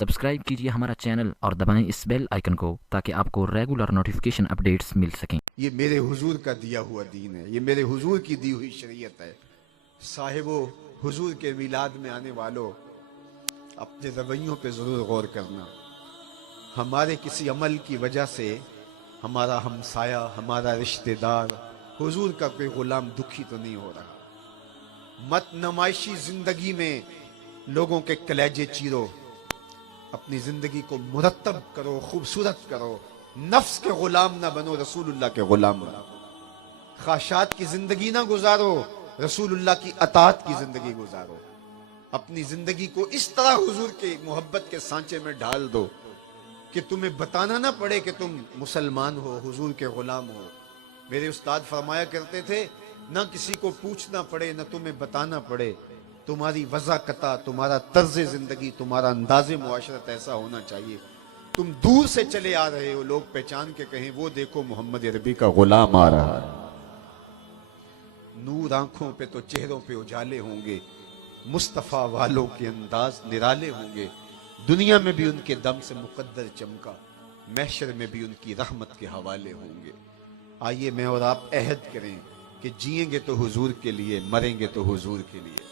Subscribe कीजिए हमारा channel और दबाएं इस बेल आइकन को ताकि आपको रेगुलर नोटिफिकेशन अपडेट्स मिल सकें। ये मेरे हुजूर का दिया हुआ दीन है, ये मेरे हुजूर की दी हुई शरीयत है। साहिबो हुजूर के मिलाद में आने वालों, अपने रवैयों पे ज़रूर गौर करना। हमारे किसी अमल की वजह से हमारा हमसाया, हमारा रिश्तेदार, हुजूर का कोई गुलाम दुखी तो नहीं हो रहा। मत नमाइशी जिंदगी में लोगों के कलेजे चीरो, अपनी जिंदगी को मुरत्तब करो, खूबसूरत करो। नफ्स के गुलाम ना बनो, रसूलुल्लाह के गुलाम बनो। ख्वाहिशात की जिंदगी ना गुजारो, रसूलुल्लाह की अताअत की जिंदगी गुजारो। अपनी जिंदगी को इस तरह हुजूर के मोहब्बत के सांचे में ढाल दो कि तुम्हें बताना ना पड़े कि तुम मुसलमान हो, हुजूर के गुलाम हो। मेरे उस्ताद फरमाया करते थे, ना किसी को पूछना पड़े, ना तुम्हें बताना पड़े। तुम्हारी वज़ाकता, तुम्हारा तर्ज जिंदगी, तुम्हारा अंदाज़े मुआशरत ऐसा होना चाहिए, तुम दूर से चले आ रहे हो, लोग पहचान के कहें वो देखो मोहम्मद अरबी का गुलाम आ रहा है। नूर आंखों पे तो चेहरों पे उजाले होंगे, मुस्तफा वालों के अंदाज निराले होंगे। दुनिया में भी उनके दम से मुकद्दर चमका, महशर में भी उनकी रहमत के हवाले होंगे। आइए मैं और आप अहद करें कि जिएंगे तो हुजूर के लिए, मरेंगे तो हुजूर के लिए।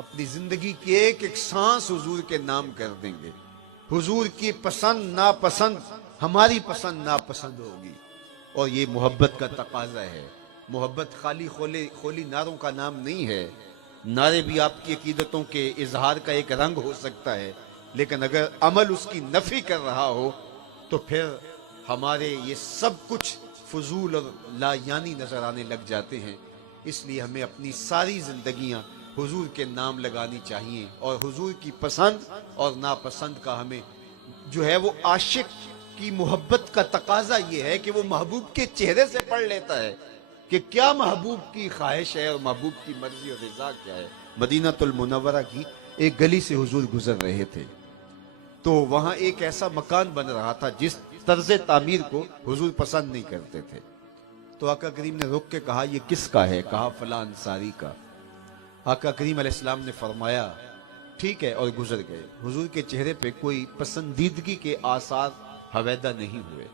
अपनी जिंदगी की एक एक सांस हुजूर के नाम कर देंगे। हुजूर की पसंद नापसंद हमारी पसंद नापसंद होगी, और ये मोहब्बत का तकाजा है। मोहब्बत खाली खोली नारों का नाम नहीं है। नारे भी आपकी अकीदतों के इजहार का एक रंग हो सकता है, लेकिन अगर अमल उसकी नफी कर रहा हो तो फिर हमारे ये सब कुछ फजूल और लायानी नजर आने लग जाते हैं। इसलिए हमें अपनी सारी जिंदगियां हुजूर के नाम लगानी चाहिए, और हुजूर की पसंद और नापसंद का हमें जो है वो आशिक की मोहब्बत का तकाजा ये है कि वो महबूब के चेहरे से पढ़ लेता है कि क्या महबूब की ख्वाहिश है और महबूब की मर्जी और रिजा क्या है। मदीनातुल मुनव्वरा की एक गली से हुजूर गुजर रहे थे, तो वहां एक ऐसा मकान बन रहा था जिस तर्ज तामीर को हुजूर पसंद नहीं करते थे। तो आका करीम ने रुक के कहा, ये किसका है? कहा फला अंसारी का। आका करीम अलैहिस्सलाम ने फरमाया ठीक है, और गुजर गए। हुजूर के चेहरे पे कोई पसंदीदगी के आसार हवैदा नहीं हुए।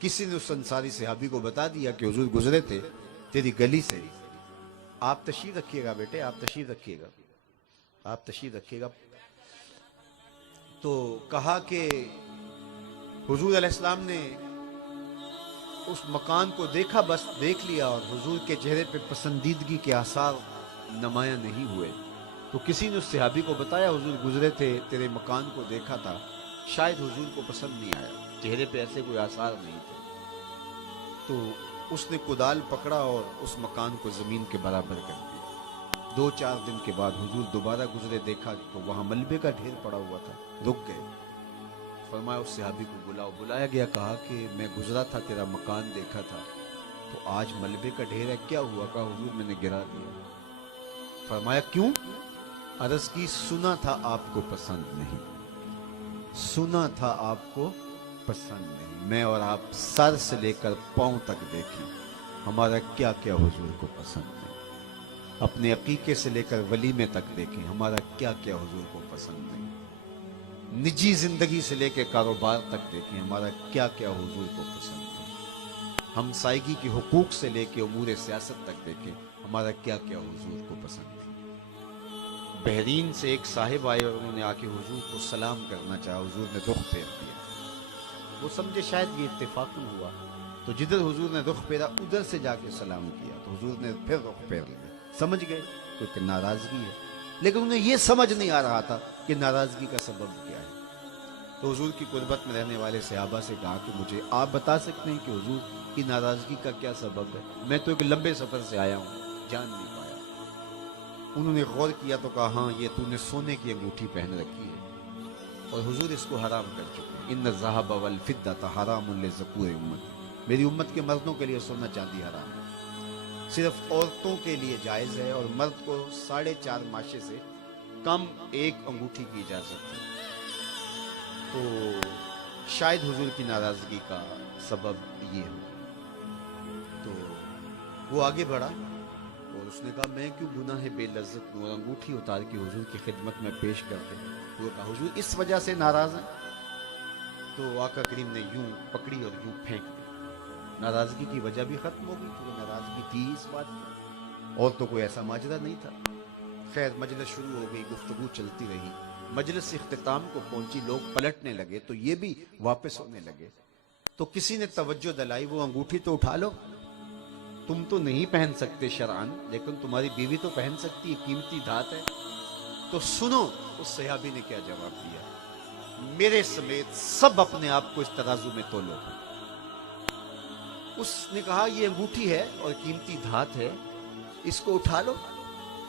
किसी ने उस अंसारी सहाबी को बता दिया कि हुजूर गुजरे थे तेरी गली से, आप तशरीफ रखिएगा बेटे, आप तशरीफ रखिएगा, आप तशरीफ रखिएगा। तो कहा कि हुजूर अलैहिस्सलाम ने उस मकान को देखा, बस देख लिया, और हुजूर के चेहरे पे पसंदीदगी के आसार नमाया नहीं हुए। तो किसी ने उस सहाबी को बताया, हुजूर गुजरे थे, तेरे मकान को देखा था, शायद हुजूर को पसंद नहीं आया, चेहरे पे ऐसे कोई आसार नहीं थे। तो उसने कुदाल पकड़ा और उस मकान को जमीन के बराबर कर दिया। 2-4 दिन के बाद हुजूर दोबारा गुजरे, देखा तो वहां मलबे का ढेर पड़ा हुआ था। रुक गए, फरमाया उस सहाबी को बुलाओ। बुलाया गया, कहा कि मैं गुजरा था, तेरा मकान देखा था, तो आज मलबे का ढेर है, क्या हुआ? कहा हुजूर मैंने गिरा दिया। फरमाया क्यों? अर्ज की, सुना था आपको पसंद नहीं, सुना था आपको पसंद नहीं। मैं और आप सर से लेकर पांव तक देखें, हमारा क्या क्या हुजूर को पसंद नहीं। अपने अकीके से लेकर वलीमे तक देखें, हमारा क्या क्या हुजूर को पसंद नहीं। निजी जिंदगी से लेकर कारोबार तक देखें, हमारा क्या क्या हुजूर को पसंद नहीं। हमसायगी के हुकूक से लेकर उमूर सियासत तक देखें, हमारा क्या क्या हुजूर को पसंद नहीं। बहरीन से एक साहिब आए और उन्होंने आके हुजूर को सलाम करना चाहा, हुजूर ने रुख फेर दिया। वो समझे शायद ये इत्तेफाकन हुआ, तो जिधर हुजूर ने रुख फेरा उधर से जाके सलाम किया, तो हुजूर ने फिर रुख फेर लिया। समझ गए क्योंकि नाराजगी है, लेकिन उन्हें ये समझ नहीं आ रहा था कि नाराजगी का सबब क्या है। तो हुजूर की कुर्बत में रहने वाले सहाबा से कहा कि मुझे आप बता सकते हैं कि हुजूर की नाराजगी का क्या सबब है? मैं तो एक लंबे सफर से आया हूँ, जान नहीं पाया। उन्होंने गौर किया तो कहा, हाँ ये तूने सोने की अंगूठी पहन रखी है और हुजूर इसको हराम कर चुके हैं। इन्न ज़हब वल फिद्दत हरामुन लिज़कूर उम्मती, मेरी उम्मत के मर्दों के लिए सोना चांदी हराम है, सिर्फ औरतों के लिए जायज़ है, और मर्द को 4.5 माशे से कम एक अंगूठी की इजाज़त है। तो शायद हुजूर की नाराज़गी का सबब ये हो। तो वो आगे बढ़ा और उसने कहा, मैं क्यों गुनाह बेलज्जत और अंगूठी उतार के हुजूर की खिदमत में पेश कर दूं। وہ کہا حضور اس وجہ سے ناراض ہیں؟ تو آقا کریم نے یوں پکڑی اور یوں پھینک دی، ناراضگی کی وجہ بھی ختم ہو گئی، کیونکہ ناراضگی تھی اس بات کی، اور تو کوئی ایسا ماجرا نہیں تھا۔ خیر مجلس شروع ہو گئی، گفتگو چلتی رہی، مجلس اختتام کو پہنچی، لوگ پلٹنے لگے تو یہ بھی واپس ہونے لگے، تو کسی نے توجہ دلائی، وہ انگوٹھی تو اٹھا لو، تم تو نہیں پہن سکتے شرعاً، لیکن تمہاری بیوی تو پہن سکتی ہے، قیمتی دھات ہے۔ تو سنو اس صحابی نے کیا جواب دیا، میرے سمیت سب اپنے آپ کو اس ترازو میں تولو۔ اس نے کہا یہ انگوٹھی ہے اور قیمتی دھات ہے، اس کو اٹھا لو،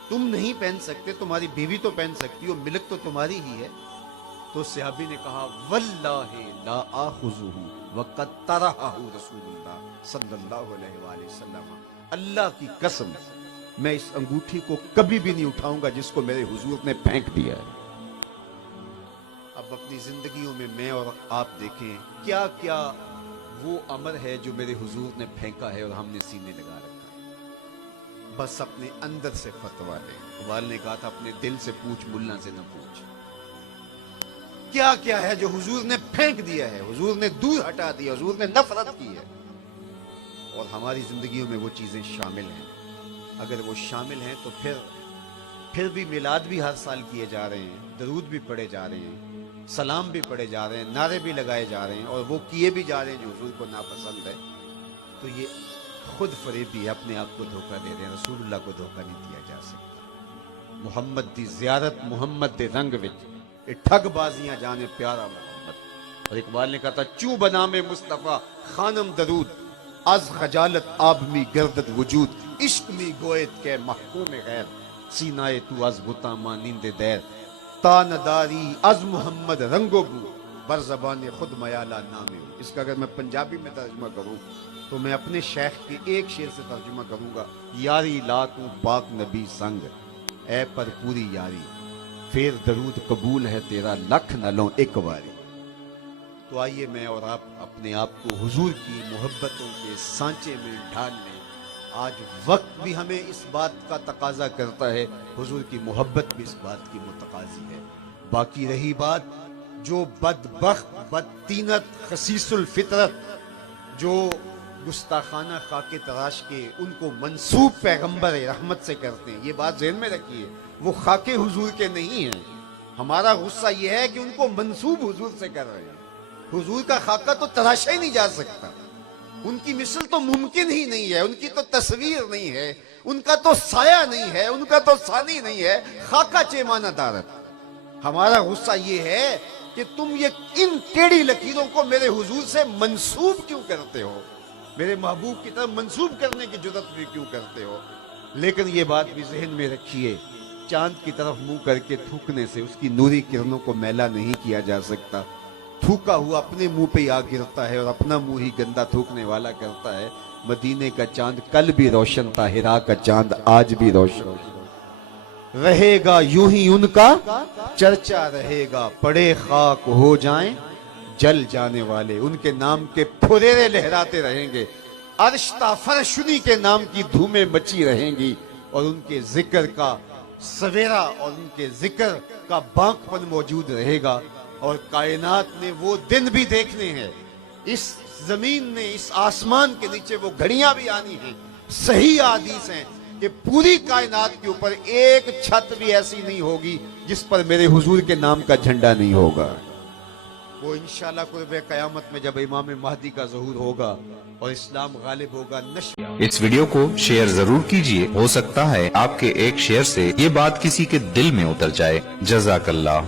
تم نہیں پہن سکتے، تمہاری بیوی تو پہن سکتی ہو، ملک تو تمہاری ہی ہے۔ تو صحابی نے کہا واللہ لا آخذہ وقد طرحہ رسول اللہ صلی اللہ علیہ وآلہ وسلم، اللہ کی قسم میں اس انگوٹھی کو کبھی بھی نہیں اٹھاؤں گا جس کو میرے حضور نے پھینک دیا ہے۔ اب اپنی زندگیوں میں میں اور آپ دیکھیں کیا کیا وہ امر ہے جو میرے حضور نے پھینکا ہے اور ہم نے سینے لگا رکھا ہے۔ بس اپنے اندر سے فتوا لیں، اقبال نے کہا تھا اپنے دل سے پوچھ، ملا سے نہ پوچھ۔ کیا کیا ہے جو حضور نے پھینک دیا ہے، حضور نے دور ہٹا دیا، حضور نے نفرت کی ہے، اور ہماری زندگیوں میں وہ چیزیں شامل ہیں۔ اگر وہ شامل ہیں تو پھر بھی میلاد بھی ہر سال کیے جا رہے ہیں، درود بھی پڑھے جا رہے ہیں، سلام بھی پڑھے جا رہے ہیں، نعرے بھی لگائے جا رہے ہیں، اور وہ کیے بھی جا رہے ہیں جو حضور کو ناپسند ہے، تو یہ خود فریبی ہے، اپنے آپ کو دھوکہ دے رہے ہیں، رسول اللہ کو دھوکہ نہیں دیا جا سکتا۔ محمد دی زیارت، محمد دے رنگ وچ اے ٹھگ بازیاں جانے پیارا محمد۔ اور اقبال نے کہا تھا چوں بنام مصطفیٰ خانم درود، از خجالت آب می گردد وجود، عشق می گوید کے محکوم غیر، سینائے تو از بتا مانند دیر، تا نداری از محمد رنگو بو، بر زبان خود میالا نامی ہو۔ اس کا اگر میں پنجابی میں ترجمہ کروں تو میں اپنے شیخ کے ایک شعر سے ترجمہ کروں گا، یاری لا تو پاک نبی سنگ، اے پر پوری یاری، پھر درود قبول ہے تیرا لکھ نہ لوں ایک باری۔ تو آئیے میں اور آپ اپنے آپ کو حضور کی محبتوں کے سانچے میں ڈھال لیں۔ آج وقت بھی ہمیں اس بات کا تقاضا کرتا ہے، حضور کی محبت بھی اس بات کی متقاضی ہے۔ باقی رہی بات جو بدبخت، بدطینت، خسیس الفطرت، جو گستاخانہ خاک تراش کے ان کو منسوب پیغمبر رحمت سے کرتے ہیں، یہ بات ذہن میں رکھیے، وہ خاک حضور کے نہیں ہیں۔ ہمارا غصہ یہ ہے کہ ان کو منسوب حضور سے کر رہے ہیں۔ حضور کا خاکہ تو تراشا ہی نہیں جا سکتا، ان کی مثل تو ممکن ہی نہیں ہے، ان کی تو تصویر نہیں ہے، ان کا تو سایہ نہیں ہے، ان کا تو ثانی نہیں ہے، خاکہ چیمانہ دارت۔ ہمارا غصہ یہ ہے کہ تم یہ ان ٹیڑھی لکیروں کو میرے حضور سے منسوب کیوں کرتے ہو، میرے محبوب کی طرف منسوب کرنے کی جرات بھی کیوں کرتے ہو۔ لیکن یہ بات بھی ذہن میں رکھیے، چاند کی طرف منہ کر کے تھوکنے سے اس کی نوری کرنوں کو میلا نہیں کیا جا سکتا۔ تھوکا ہوا اپنے منہ پہ آ گرتا ہے اور اپنا منہ ہی گندا تھوکنے والا کرتا ہے۔ مدینے کا چاند کل بھی روشن تھا، ہرا کا چاند آج بھی روشن رہے گا، یوں ہی ان کا چرچا رہے گا، پڑے خاک ہو جائیں جل جانے والے، ان کے نام کے پھریرے لہراتے رہیں گے، عرش تا فرش انہی کے نام کی دھومیں مچی رہیں گی، اور ان کے ذکر کا سویرا اور ان کے ذکر کا بانک پن موجود رہے گا۔ اور کائنات نے وہ دن بھی دیکھنے ہیں، اس زمین نے، اس آسمان کے نیچے وہ گھڑیاں بھی آنی ہیں۔ صحیح حدیث ہیں کہ پوری کائنات کے اوپر ایک چھت بھی ایسی نہیں ہوگی جس پر میرے حضور کے نام کا جھنڈا نہیں ہوگا۔ وہ انشاءاللہ قرب قیامت میں جب امام مہدی کا ظہور ہوگا اور اسلام غالب ہوگا، اس ویڈیو کو شیئر ضرور کیجئے، ہو سکتا ہے آپ کے ایک شیئر سے یہ بات کسی کے دل میں اتر جائے۔ جزاک اللہ۔